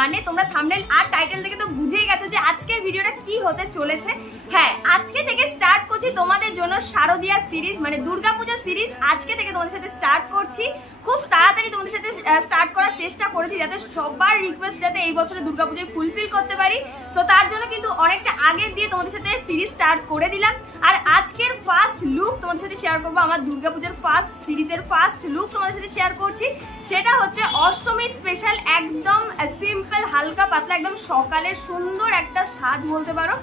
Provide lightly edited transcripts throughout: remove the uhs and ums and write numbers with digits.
মানে তোমরা থাম্বনেল আর টাইটেল থেকে তো বুঝেই গেছো যে আজকের ভিডিওটা কি হতে চলেছে। হ্যাঁ, আজকে থেকে স্টার্ট করছি তোমাদের জন্য শারদীয়া সিরিজ, মানে দুর্গাপূজা সিরিজ আজকে থেকে তোমাদের সাথে স্টার্ট করছি। খুব তাড়াতাড়ি তোমাদের সাথে স্টার্ট করার চেষ্টা করেছি যাতে সবার রিকোয়েস্ট যাতে এই বছরে দুর্গাপূজায় ফুলফিল করতে পারি। তো তার জন্য কিন্তু অনেকটা আগে দিয়ে তোমাদের সাথে সিরিজ স্টার্ট করে দিলাম। আর আজকের ফার্স্ট লুক তোমাদের সাথে শেয়ার করবো, আমার দুর্গাপূজার ফার্স্ট সিরিজের ফার্স্ট লুক তোমাদের সাথে শেয়ার করছি। সেটা হচ্ছে অষ্টমী স্পেশাল, একদম সিম্পল হালকা পাতলা, একদম সকালের সুন্দর একটা সাজ বলতে পারো।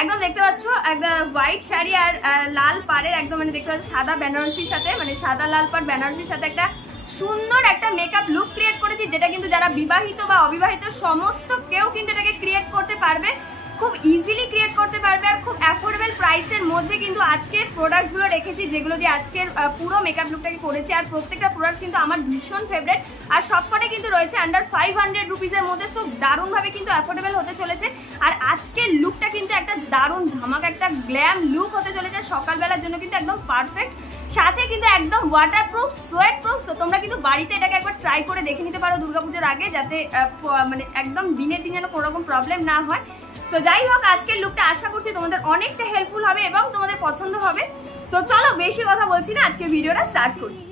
একদম দেখতে পাচ্ছ একদম হোয়াইট শাড়ি আর লাল পাড়ের একদম মানে দেখতে পাচ্ছ সাদা বেনারসির সাথে, মানে সাদা লাল পাড় বেনারসির সাথে একটা সুন্দর একটা মেকআপ লুক ক্রিয়েট করেছি, যেটা কিন্তু যারা বিবাহিত বা অবিবাহিত সমস্ত কেউ কিন্তু এটাকে ক্রিয়েট করতে পারবে, খুব ইজিলি ক্রিয়েট করতে পারবে। আর খুব অ্যাফোর্ডেবল প্রাইসের মধ্যে কিন্তু আজকের প্রোডাক্টগুলো রেখেছি, যেগুলো দিয়ে আজকের পুরো মেকআপ লুকটাকে করেছি। আর প্রত্যেকটা প্রোডাক্ট কিন্তু আমার ভীষণ ফেভারিট, আর সবকটাই কিন্তু রয়েছে আন্ডার 500 রুপিসের মধ্যে। সব দারুণভাবে কিন্তু অ্যাফোর্ডেবল হতে চলেছে। আর আজকের লুকটা কিন্তু একটা দারুণ ধামাকা একটা গ্ল্যাম লুক হতে চলেছে, সকালবেলার জন্য কিন্তু একদম পারফেক্ট। সাথে কিন্তু একদম ওয়াটারপ্রুফ, সোয়েট প্রুফ। তোমরা কিন্তু বাড়িতে এটাকে একবার ট্রাই করে দেখে নিতে পারো দুর্গাপুজোর আগে, যাতে মানে একদম দিনের দিন যেন কোনো রকম প্রবলেম না হয়। তো যাই হোক, আজকের লুকটা আশা করছি তোমাদের অনেকটা হেল্পফুল হবে এবং তোমাদের পছন্দ হবে। তো চলো বেশি কথা বলছি না, আজকে ভিডিওটা স্টার্ট করছি।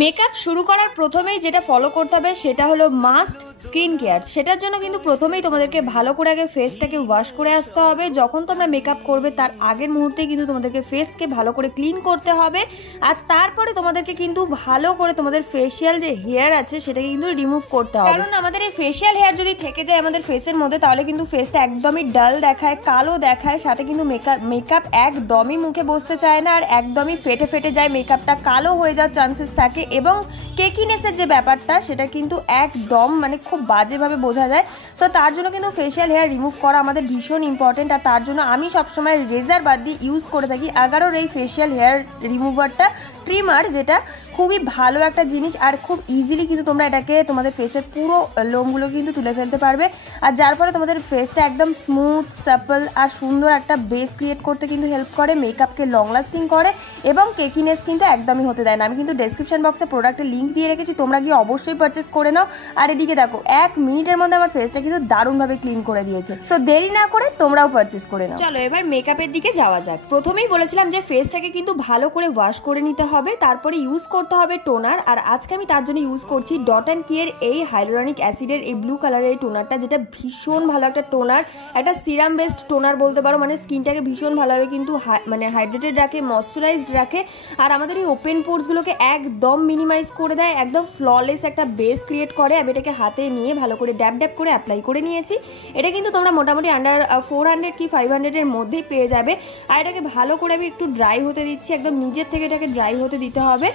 মেকআপ শুরু করার প্রথমেই যেটা ফলো করতে হবে সেটা হলো মাস্ট স্কিন কেয়ার। সেটার জন্য কিন্তু প্রথমেই তোমাদেরকে ভালো করে আগে ফেসটাকে ওয়াশ করে আসতে হবে। যখন তোমরা মেকআপ করবে তার আগের মুহূর্তে কিন্তু তোমাদেরকে ফেসকে ভালো করে ক্লিন করতে হবে। আর তারপরে তোমাদেরকে কিন্তু ভালো করে তোমাদের ফেসিয়াল যে হেয়ার আছে সেটাকে কিন্তু রিমুভ করতে হবে, কারণ আমাদের এই ফেসিয়াল হেয়ার যদি থেকে যায় আমাদের ফেসের মধ্যে তাহলে কিন্তু ফেসটা একদমই ডাল দেখায়, কালো দেখায়। সাথে কিন্তু মেকআপ একদমই মুখে বসতে চায় না, আর একদমই ফেটে ফেটে যায়, মেকআপটা কালো হয়ে যাওয়ার চান্সেস থাকে। এবং কেকিনেসের যে ব্যাপারটা সেটা কিন্তু একদম মানে খুব বাজেভাবে বোঝা যায়। সো তার জন্য কিন্তু ফেসিয়াল হেয়ার রিমুভ করা আমাদের ভীষণ ইম্পর্টেন্ট। আর তার জন্য আমি সবসময় রেজার বাদ দিয়ে ইউজ করে থাকি আগারোর এই ফেসিয়াল হেয়ার রিমুভারটা, ট্রিমার, যেটা খুবই ভালো একটা জিনিস। আর খুব ইজিলি কিন্তু তোমরা এটাকে তোমাদের ফেসের পুরো লোমগুলো কিন্তু তুলে ফেলতে পারবে, আর যার ফলে তোমাদের ফেসটা একদম স্মুথ, সাপল আর সুন্দর একটা বেস ক্রিয়েট করতে কিন্তু হেল্প করে, মেকআপকে লং লাস্টিং করে এবং কেকিনেস কিন্তু একদমই হতে দেয় না। আমি কিন্তু ডেসক্রিপশন বক্সে প্রোডাক্টের লিঙ্ক দিয়ে রেখেছি, তোমরা গিয়ে অবশ্যই পারচেস করে নাও। আর এদিকে দেখো 1 মিনিটের মধ্যে আমার ফেসটা কিন্তু দারুণভাবে ক্লিন করে দিয়েছে। সো দেরি না করে তোমরাও পারচেস করে নাও। চলো এবার মেকআপের দিকে যাওয়া যাক। প্রথমেই বলেছিলাম যে ফেসটাকে কিন্তু ভালো করে ওয়াশ করে নিতে হবে, তারপরে ইউজ করতে হবে টোনার। আর আজকে আমি তার জন্য ইউজ করছি ডট অ্যান্ড কিয়ের এই হাইলোরনিক অ্যাসিডের এই ব্লু কালারের এই টোনারটা, যেটা ভীষণ ভালো একটা টোনার, একটা সিরাম বেসড টোনার বলতে পারো। মানে স্কিনটাকে ভীষণ ভালোভাবে কিন্তু মানে হাইড্রেটেড রাখে, ময়শ্চারাইজড রাখে, আর আমাদের এই ওপেন পোরসগুলোকে একদম মিনিমাইজ করে দেয়, একদম ফ্ললেস একটা বেস ক্রিয়েট করে। আমি এটাকে হাতে নিয়ে ভালো করে ড্যাব ড্যাব করে অ্যাপ্লাই করে নিয়েছি। এটা কিন্তু তোমরা মোটামুটি আন্ডার 400 কি 500-এর মধ্যেই পেয়ে যাবে। আর এটাকে ভালো করে আমি একটু ড্রাই হতে দিচ্ছি, একদম নিজের থেকে এটাকে ড্রাই হতে দিতে হবে।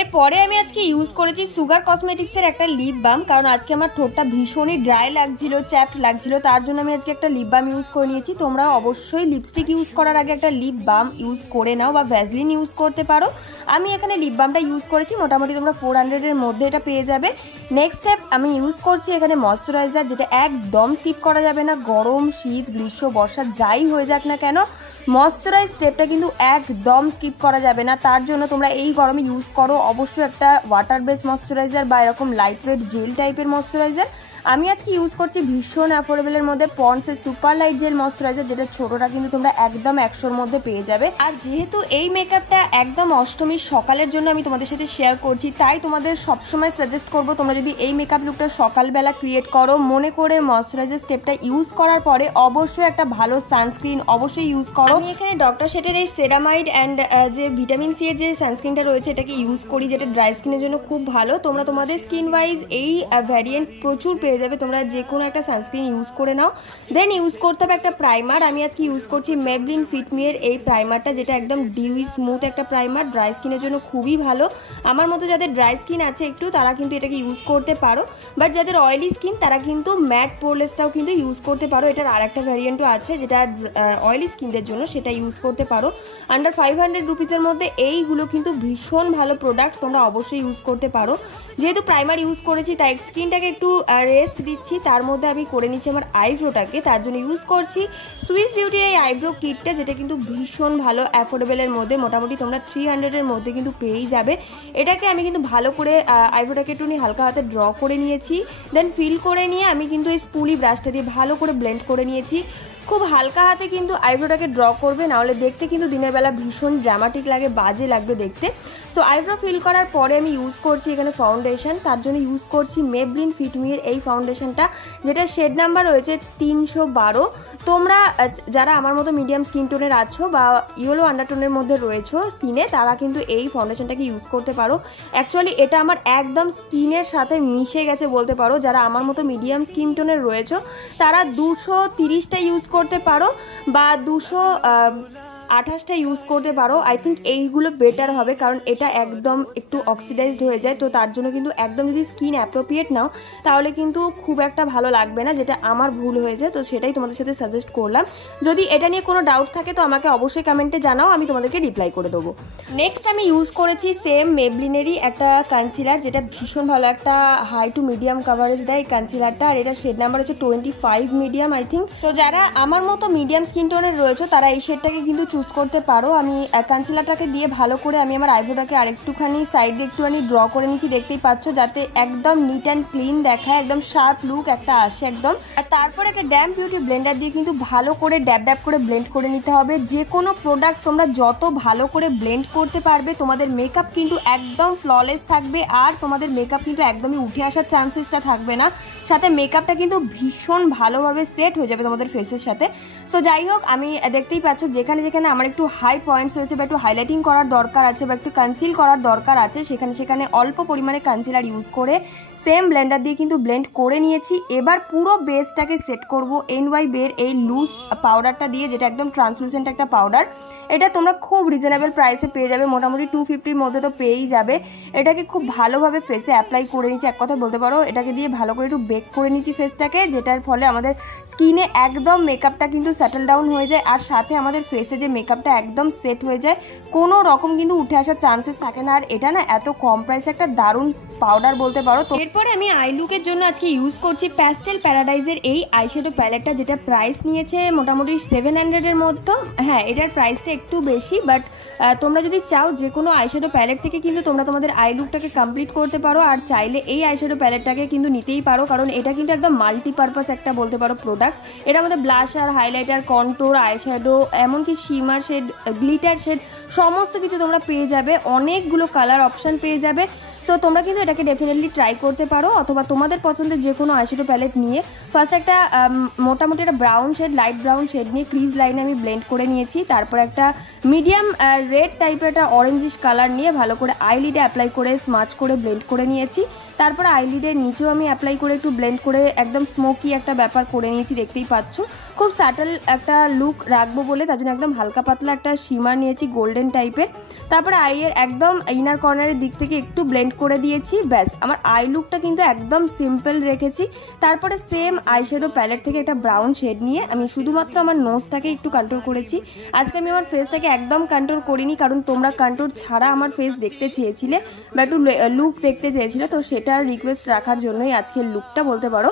এরপরে আমি আজকে ইউজ করেছি সুগার কসমেটিক্সের একটা লিপ বাম, কারণ আজকে আমার ঠোঁটটা ভীষণই ড্রাই লাগছিল, চ্যাপড লাগছিল, তার জন্য আমি আজকে একটা লিপ বাম ইউজ করে নিয়েছি। তোমরা অবশ্যই লিপস্টিক ইউজ করার আগে একটা লিপ বাম ইউজ করে নাও, বা ভ্যাসলিন ইউজ করতে পারো। আমি এখানে লিপ বামটা ইউজ করেছি, মোটামুটি তোমরা 400-এর মধ্যে এটা পেয়ে যাবে। নেক্সট স্টেপ আমি ইউজ করছি এখানে ময়শ্চারাইজার, যেটা একদম স্কিপ করা যাবে না। গরম, শীত, গ্রীষ্ম, বর্ষা যাই হয়ে যাক না কেন, ময়শ্চারাইজ স্টেপটা কিন্তু একদম স্কিপ করা যাবে না। তার জন্য তোমরা এই গরমে ইউজ করো অবশ্যই একটা ওয়াটার বেস ময়শ্চারাইজার বা এরকম লাইট ওয়েট জেল টাইপের ময়শ্চারাইজার। আমি আজকে ইউজ করছি ভীষণ অ্যাফোর্ডেবলের মধ্যে পন্ডসের সুপার লাইট জেল ময়শ্চারাইজার, যেটা ছোটোটা কিন্তু তোমরা একদম 100-র মধ্যে পেয়ে যাবে। আর যেহেতু এই মেকআপটা একদম অষ্টমীর সকালের জন্য আমি তোমাদের সাথে শেয়ার করছি, তাই তোমাদের সবসময় সাজেস্ট করবো তোমরা যদি এই মেকআপ লুকটা সকালবেলা ক্রিয়েট করো, মনে করে ময়শ্চারাইজার স্টেপটা ইউজ করার পরে অবশ্যই একটা ভালো সানস্ক্রিন অবশ্যই ইউজ করো। আমি এখানে ডক্টর শেটের এই সেরামাইড অ্যান্ড যে ভিটামিন সি এর যে সানস্ক্রিনটা রয়েছে এটাকে ইউজ করি, যেটা ড্রাই স্কিনের জন্য খুব ভালো। তোমরা তোমাদের স্কিন ওয়াইজ এই ভ্যারিয়েন্ট প্রচুর পেয়ে যাবে, তোমরা যে কোনো একটা সানস্ক্রিন ইউজ করে নাও। দেন ইউজ করতে হবে একটা প্রাইমার। আমি আজকে ইউজ করছি মেবলিন ফিটমিয়ের এই প্রাইমারটা, যেটা একদম ডিউই স্মুথ একটা প্রাইমার, ড্রাই স্কিনের জন্য খুবই ভালো। আমার মতো যাদের ড্রাই স্কিন আছে একটু, তারা কিন্তু এটাকে ইউজ করতে পারো, বাট যাদের অয়েলি স্কিন তারা কিন্তু ম্যাট পোরলেসটাও কিন্তু ইউজ করতে পারো। এটার আর একটা ভ্যারিয়েন্টও আছে যেটা অয়েলি স্কিনদের জন্য, সেটা ইউজ করতে পারো। আন্ডার 500 রুপিসের মধ্যে এইগুলো কিন্তু ভীষণ ভালো প্রোডাক্ট, তোমরা অবশ্যই ইউজ করতে পারো। যেহেতু প্রাইমার ইউজ করেছি তাই স্কিনটাকে একটু রেস্ট রেস্ট দিচ্ছি, তার মধ্যে আমি করে নিচ্ছি আমার আইব্রোটাকে। তার জন্য ইউজ করছি সুইস বিউটির এই আইব্রো কিটটা, যেটা কিন্তু ভীষণ ভালো অ্যাফোর্ডেবলের মধ্যে, মোটামুটি তোমরা 300-এর মধ্যে কিন্তু পেয়েই যাবে। এটাকে আমি কিন্তু ভালো করে আইব্রোটাকে একটু হালকা হাতে ড্র করে নিয়েছি, দেন ফিল করে নিয়ে আমি কিন্তু এই স্পুলি ব্রাশটা দিয়ে ভালো করে ব্লেন্ড করে নিয়েছি। খুব হালকা হাতে কিন্তু আইব্রোটাকে ড্র করবে, নাহলে দেখতে কিন্তু দিনের বেলা ভীষণ ড্রামাটিক লাগে, বাজে লাগবে দেখতে। সো আইব্রো ফিল করার পরে আমি ইউজ করছি এখানে ফাউন্ডেশন। তার জন্য ইউজ করছি মেবলিন ফিটমির এই ফাউন্ডেশনটা, যেটা শেড নাম্বার রয়েছে 312। তোমরা যারা আমার মতো মিডিয়াম স্কিন টোনের আছো বা ইয়েলো আন্ডারটোনের মধ্যে রয়েছো স্কিনে, তারা কিন্তু এই ফাউন্ডেশনটাকে ইউজ করতে পারো। অ্যাকচুয়ালি এটা আমার একদম স্কিনের সাথে মিশে গেছে বলতে পারো। যারা আমার মতো মিডিয়াম স্কিন টোনের রয়েছো তারা 230টা ইউজ করতে পারো বা 228টা ইউজ করতে পারো। আই থিঙ্ক এইগুলো বেটার হবে, কারণ এটা একদম একটু অক্সিডাইজড হয়ে যায়, তো তার জন্য কিন্তু একদম যদি স্কিন অ্যাপ্রোপ্রিয়েট নাও তাহলে কিন্তু খুব একটা ভালো লাগবে না, যেটা আমার ভুল হয়েছে। তো সেটাই তোমাদের সাথে সাজেস্ট করলাম। যদি এটা নিয়ে কোনো ডাউট থাকে তো আমাকে অবশ্যই কমেন্টে জানাও, আমি তোমাদেরকে রিপ্লাই করে দেবো। নেক্সট আমি ইউজ করেছি সেম মেবলিনেরই একটা কনসিলার, যেটা ভীষণ ভালো একটা হাই টু মিডিয়াম কাভারেজ দেয় এই কনসিলারটা, আর এটা শেড নাম্বার হচ্ছে 25 মিডিয়াম আই থিঙ্ক। সো যারা আমার মতো মিডিয়াম স্কিন টোনের রয়েছে তারা এই শেডটাকে কিন্তু চুজ করতে পারো। আমি কনসিলারটাকে দিয়ে ভালো করে আমি আমার আইব্রোটাকে আরেকটুখানি সাইড দিয়ে একটুখানি ড্র করে নিচ্ছি, দেখতেই পাচ্ছ, যাতে একদম নিট অ্যান্ড ক্লিন দেখায়, একদম শার্প লুক একটা আসে একদম। আর তারপর একটা ড্যাম বিউটি ব্লেন্ডার দিয়ে কিন্তু ভালো করে ড্যাব ড্যাব করে ব্লেন্ড করে নিতে হবে। যে কোনো প্রোডাক্ট তোমরা যত ভালো করে ব্লেন্ড করতে পারবে তোমাদের মেকআপ কিন্তু একদম ফ্ললেস থাকবে, আর তোমাদের মেকআপ কিন্তু একদমই উঠে আসার চান্সেসটা থাকবে না, সাথে মেকআপটা কিন্তু ভীষণ ভালোভাবে সেট হয়ে যাবে তোমাদের ফেসের সাথে। সো যাই হোক, আমি দেখতেই পাচ্ছ যেখানে যেখানে আমার একটু হাই পয়েন্টস রয়েছে বা একটু হাইলাইটিং করার দরকার আছে বা একটু কনসিল করার দরকার আছে, সেখানে অল্প পরিমাণে কনসিলার ইউজ করে সেম ব্লেন্ডার দিয়ে কিন্তু ব্লেন্ড করে নিয়েছি। এবার পুরো বেসটাকে সেট করব NYB এর এই লুজ পাউডারটা দিয়ে, যেটা একদম ট্রান্সলুসেন্ট একটা পাউডার। এটা তোমরা খুব রিজনেবল প্রাইসে পেয়ে যাবে, মোটামুটি 250-র মধ্যে তো পেয়েই যাবে। এটাকে খুব ভালোভাবে ফেসে অ্যাপ্লাই করে নিচ্ছি, এক কথা বলতে পারো এটাকে দিয়ে ভালো করে একটু বেক করে নিচ্ছি ফেসটাকে, যেটার ফলে আমাদের স্কিনে একদম মেকআপটা কিন্তু সেটেল ডাউন হয়ে যায়, আর সাথে আমাদের ফেসে যে মেকআপটা একদম সেট হয়ে যায়, কোনো রকম কিন্তু উঠে আসার চান্সেস থাকে না। আর এটা না এত কম প্রাইসে একটা দারুণ পাউডার বলতে পারো। তো এরপরে আমি আই লুকের জন্য আজকে ইউজ করছি প্যাস্টেল প্যারাডাইজের এই আইশ্যাডো প্যালেটটা, যেটা প্রাইস নিয়েছে মোটামুটি 700-এর মধ্যে। হ্যাঁ, এটার প্রাইসটা একটু বেশি, বাট তোমরা যদি চাও যে কোনো আইশ্যাডো প্যালেট থেকে কিন্তু তোমরা তোমাদের আই লুকটাকে কমপ্লিট করতে পারো, আর চাইলে এই আইশ্যাডো প্যালেটটাকে কিন্তু নিতেই পারো, কারণ এটা কিন্তু একদম মাল্টিপারপাস একটা বলতে পারো প্রোডাক্ট। এটার মধ্যে ব্লাশার, হাইলাইটার, কন্ট্যুর, আইশ্যাডো, এমনকি শিমার শেড, গ্লিটার শেড, সমস্ত কিছু তোমরা পেয়ে যাবে, অনেকগুলো কালার অপশান পেয়ে যাবে। সো তোমরা কিন্তু এটাকে ডেফিনেটলি ট্রাই করতে পারো, অথবা তোমাদের পছন্দের যে কোনো আইশ্যাডো প্যালেট নিয়ে ফার্স্ট একটা মোটামুটি একটা brown shade, light brown shade নিয়ে ক্রিজ লাইনে আমি ব্লেন্ড করে নিয়েছি। তারপর একটা মিডিয়াম রেড টাইপের একটা অরেঞ্জিশ কালার নিয়ে ভালো করে আইলিডে অ্যাপ্লাই করে স্মাচ করে ব্লেন্ড করে নিয়েছি। তারপরে আইলিডের নিচেও আমি অ্যাপ্লাই করে একটু ব্লেন্ড করে একদম স্মোকি একটা ব্যাপার করে নিয়েছি, দেখতেই পাচ্ছ। খুব স্যাটেল একটা লুক রাখবো বলে তার জন্য একদম হালকা পাতলা একটা শিমার নিয়েছি গোল্ডেন টাইপের। তারপরে আইয়ের একদম ইনার কর্নারের দিক থেকে একটু ব্লেন্ড করে দিয়েছি, ব্যাস আমার আই লুকটা কিন্তু একদম সিম্পল রেখেছি। তারপরে সেম আইশ্যাডো প্যালেট থেকে একটা ব্রাউন শেড নিয়ে আমি শুধুমাত্র আমার নোজটাকে একটু কন্ট্রোল করেছি। আজকে আমি আমার ফেসটাকে একদম কন্ট্রোল করিনি, কারণ তোমরা কন্ট্রোল ছাড়া আমার ফেস দেখতে চেয়েছিলে বা একটু লুক দেখতে চেয়েছিলে, তো সেটার রিকোয়েস্ট রাখার জন্যই আজকের লুকটা বলতে পারো।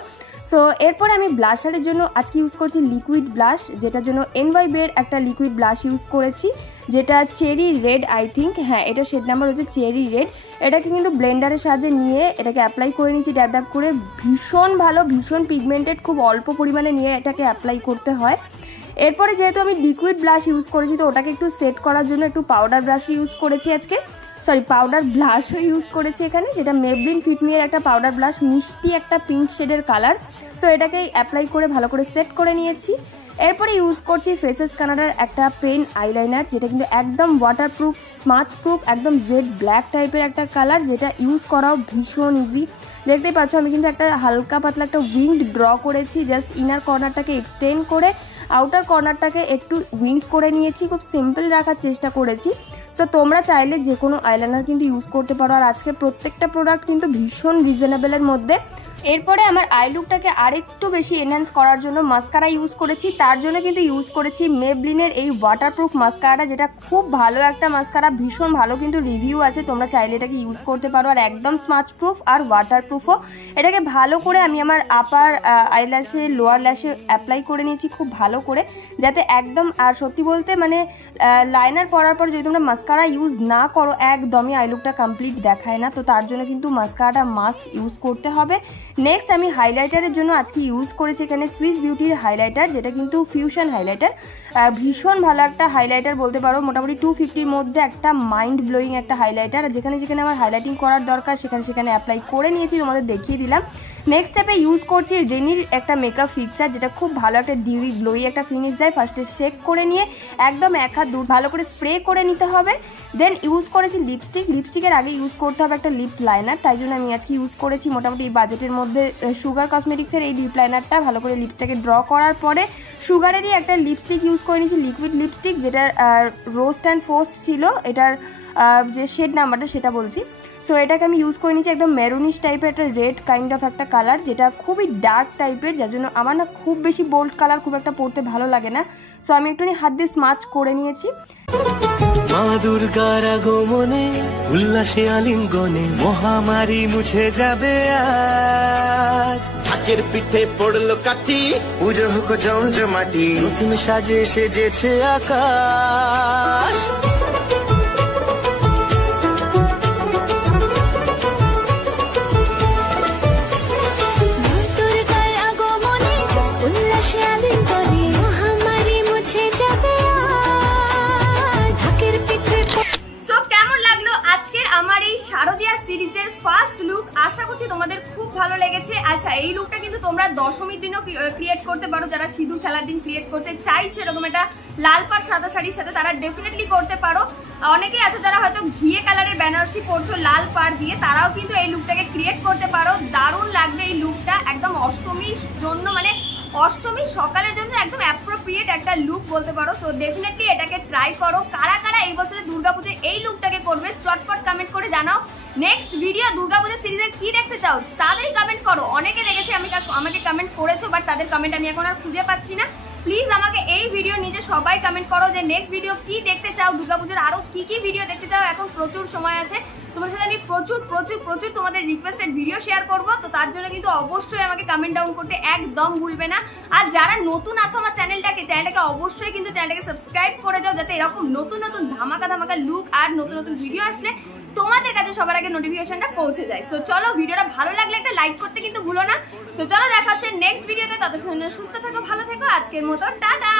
সো এরপরে আমি ব্লাশারের জন্য আজকে ইউজ করছি লিকুইড ব্লাশ, যেটার জন্য NYB এর একটা লিকুইড ব্লাশ ইউজ করেছি, যেটা চেরি রেড আই থিঙ্ক। হ্যাঁ, এটা শেড নাম্বার হচ্ছে চেরি রেড। এটাকে কিন্তু ব্লেন্ডারের সাহায্যে নিয়ে এটাকে অ্যাপ্লাই করে নিয়েছি ড্যাব ড্যাব করে। ভীষণ ভালো, ভীষণ পিগমেন্টেড, খুব অল্প পরিমাণে নিয়ে এটাকে অ্যাপ্লাই করতে হয়। এরপরে যেহেতু আমি লিকুইড ব্লাশ ইউজ করেছি, তো ওটাকে একটু সেট করার জন্য একটু পাউডার ব্রাশ ইউজ করেছি আজকে, পাউডার ব্লাশও ইউজ করেছি এখানে, যেটা মেবলিন ফিটমির একটা পাউডার ব্লাশ, মিষ্টি একটা পিঙ্ক শেডের কালার। সো এটাকে অ্যাপ্লাই করে ভালো করে সেট করে নিয়েছি। এরপরে ইউজ করছি ফেসেস কানাডার একটা পেন আইলাইনার, যেটা কিন্তু একদম ওয়াটারপ্রুফ, স্মাচ প্রুফ, একদম জেড ব্ল্যাক টাইপের একটা কালার, যেটা ইউজ করাও ভীষণ ইজি। দেখতেই পাচ্ছ আমি কিন্তু একটা হালকা পাতলা একটা উইংড ড্র করেছি, জাস্ট ইনার কর্নারটাকে এক্সটেন্ড করে আউটার কর্নারটাকে একটু উইংড করে নিয়েছি, খুব সিম্পল রাখার চেষ্টা করেছি। সো তোমরা চাইলে যে কোনো আইলাইনার কিন্তু ইউজ করতে পারো, আর আজকে প্রত্যেকটা প্রোডাক্ট কিন্তু ভীষণ রিজনেবলের মধ্যে। এরপরে আমার আই লুকটাকে আরেকটু বেশি এনহ্যান্স করার জন্য মাস্কারা ইউজ করেছি। তার জন্য কিন্তু ইউজ করেছি মেবলিনের এই ওয়াটারপ্রুফ মাস্কারাটা, যেটা খুব ভালো একটা মাস্কারা, ভীষণ ভালো কিন্তু রিভিউ আছে, তোমরা চাইলে এটাকে ইউজ করতে পারো। আর একদম স্মাচ প্রুফ আর ওয়াটারপ্রুফও। এটাকে ভালো করে আমি আমার আপার আইল্যাশে লোয়ার ল্যাশে অ্যাপ্লাই করে নিয়েছি খুব ভালো করে, যাতে একদম, আর সত্যি বলতে মানে লাইনার পরার পর যদি তোমরা মাস্কারা ইউজ না করো একদমই আই লুকটা কমপ্লিট দেখায় না। তো তার জন্য কিন্তু মাস্কারাটা মাস্ট ইউজ করতে হবে। নেক্সট আমি হাইলাইটারের জন্য আজকে ইউজ করেছি এখানে সুইস বিউটির হাইলাইটার, যেটা কিন্তু ফিউশন হাইলাইটার। ভীষণ ভালো একটা হাইলাইটার বলতে পারো, মোটামুটি 250-র মধ্যে একটা মাইন্ড ব্লোয়িং একটা হাইলাইটার। যেখানে যেখানে আমার হাইলাইটিং করার দরকার সেখানে সেখানে অ্যাপ্লাই করে নিয়েছি, তোমাদের দেখিয়ে দিলাম। নেক্সট স্টেপে ইউজ করছি রেনির একটা মেকআপ ফিক্সার, যেটা খুব ভালো একটা ডিউই গ্লোই একটা ফিনিশ দেয়। ফার্স্টে শেক করে নিয়ে একদম এক হাত দূর ভালো করে স্প্রে করে নিতে হবে। দেন ইউজ করেছি লিপস্টিক। লিপস্টিকের আগে ইউজ করতে হবে একটা লিপ লাইনার, তাই জন্য আমি আজকে ইউজ করেছি মোটামুটি এই বাজেটের মধ্যে সুগার কসমেটিক্সের এই লিপ লাইনারটা। ভালো করে লিপসটাকে ড্র করার পরে সুগারেরই একটা লিপস্টিক ইউজ করে নিয়েছি, লিকুইড লিপস্টিক, যেটা রোস্ট অ্যান্ড ফোস্ট ছিল, এটার যে শেড নাম্বারটা সেটা বলছি। সো এটাকে আমি ইউজ করে নিয়েছি একদম মেরুনিশ টাইপের একটা রেড কাইন্ড অফ একটা কালার, যেটা খুবই ডার্ক টাইপের, যার জন্য আমার না খুব বেশি বোল্ড কালার খুব একটা পরতে ভালো লাগে না। সো আমি একটুখানি হাত দিয়ে স্মাচ করে নিয়েছি। মা দুর্গার আগমনে উল্লাসে আলিঙ্গনে মহামারী মুছে যাবে আজ। ঢাকের পিঠে পড়লো কাঠি, পুজো হোক জমজমাটি, নতুন সাজে সেজেছে আকাশ। শারদিয়া সিরিজের ফার্স্ট লুক, আশা করছি তোমাদের খুব ভালো লেগেছে। আচ্ছা, এই লুকটা কিন্তু তোমরা দশমীর দিনও ক্রিয়েট করতে পারো, যারা সিঁদুর খেলার দিন ক্রিয়েট করতে চাইছো এরকম একটা লাল পাড় সাদা শাড়ির সাথে, তারা ডেফিনেটলি করতে পারো। অনেকেই আছে যারা হয়তো ঘিয়ে কালারের বেনারসি পরছো লাল পাড় দিয়ে, তারাও কিন্তু এই লুকটাকে ক্রিয়েট করতে পারো। দারুণ লাগবে এই লুকটা, একদম অষ্টমীর জন্য, মানে অষ্টমী সকালের জন্য একদম অ্যাপ্রোপ্রিয়েট একটা লুক বলতে পারো। সো ডেফিনেটলি এটাকে ট্রাই করো। কারা কারা এই বছরে দুর্গাপুজোয় এই লুকটাকে করবে চটপট কমেন্ট করে জানাও। নেক্সট ভিডিও দুর্গাপুজো সিরিজের কি দেখতে চাও তাড়াতাড়ি কমেন্ট করো। অনেকে দেখেছে আমাকে কমেন্ট করেছো, বাট তাদের কমেন্ট আমি এখন আর খুঁজে পাচ্ছি না। প্লিজ আমাকে এই ভিডিও নিচে সবাই কমেন্ট করো যে নেক্সট ভিডিও কি দেখতে চাও, দুর্গাপুজোর আরো কি কি ভিডিও দেখতে চাও। এখন প্রচুর সময় আছে, তোমার সাথে আমি প্রচুর প্রচুর প্রচুর তোমাদের রিকোয়েস্টেড ভিডিও শেয়ার করবো। তো তার জন্য কিন্তু অবশ্যই আমাকে কমেন্ট ডাউন করতে একদম ভুলবে না। আর যারা নতুন আছো আমার চ্যানেলটাকে অবশ্যই কিন্তু চ্যানেলটাকে সাবস্ক্রাইব করে যাও, যাতে এরকম নতুন নতুন ধামাকা ধামাকা লুক আর নতুন নতুন ভিডিও আসলে তোমাদের কাছে সবার আগে নোটিফিকেশনটা পৌঁছে যায়। তো চলো, ভিডিওটা ভালো লাগলে একটা লাইক করতে কিন্তু ভুলো না। তো চলো, দেখা হচ্ছে নেক্সট ভিডিওতে। ততক্ষণ সুস্থ থেকো, ভালো থেকো। আজকের মতো টাটা।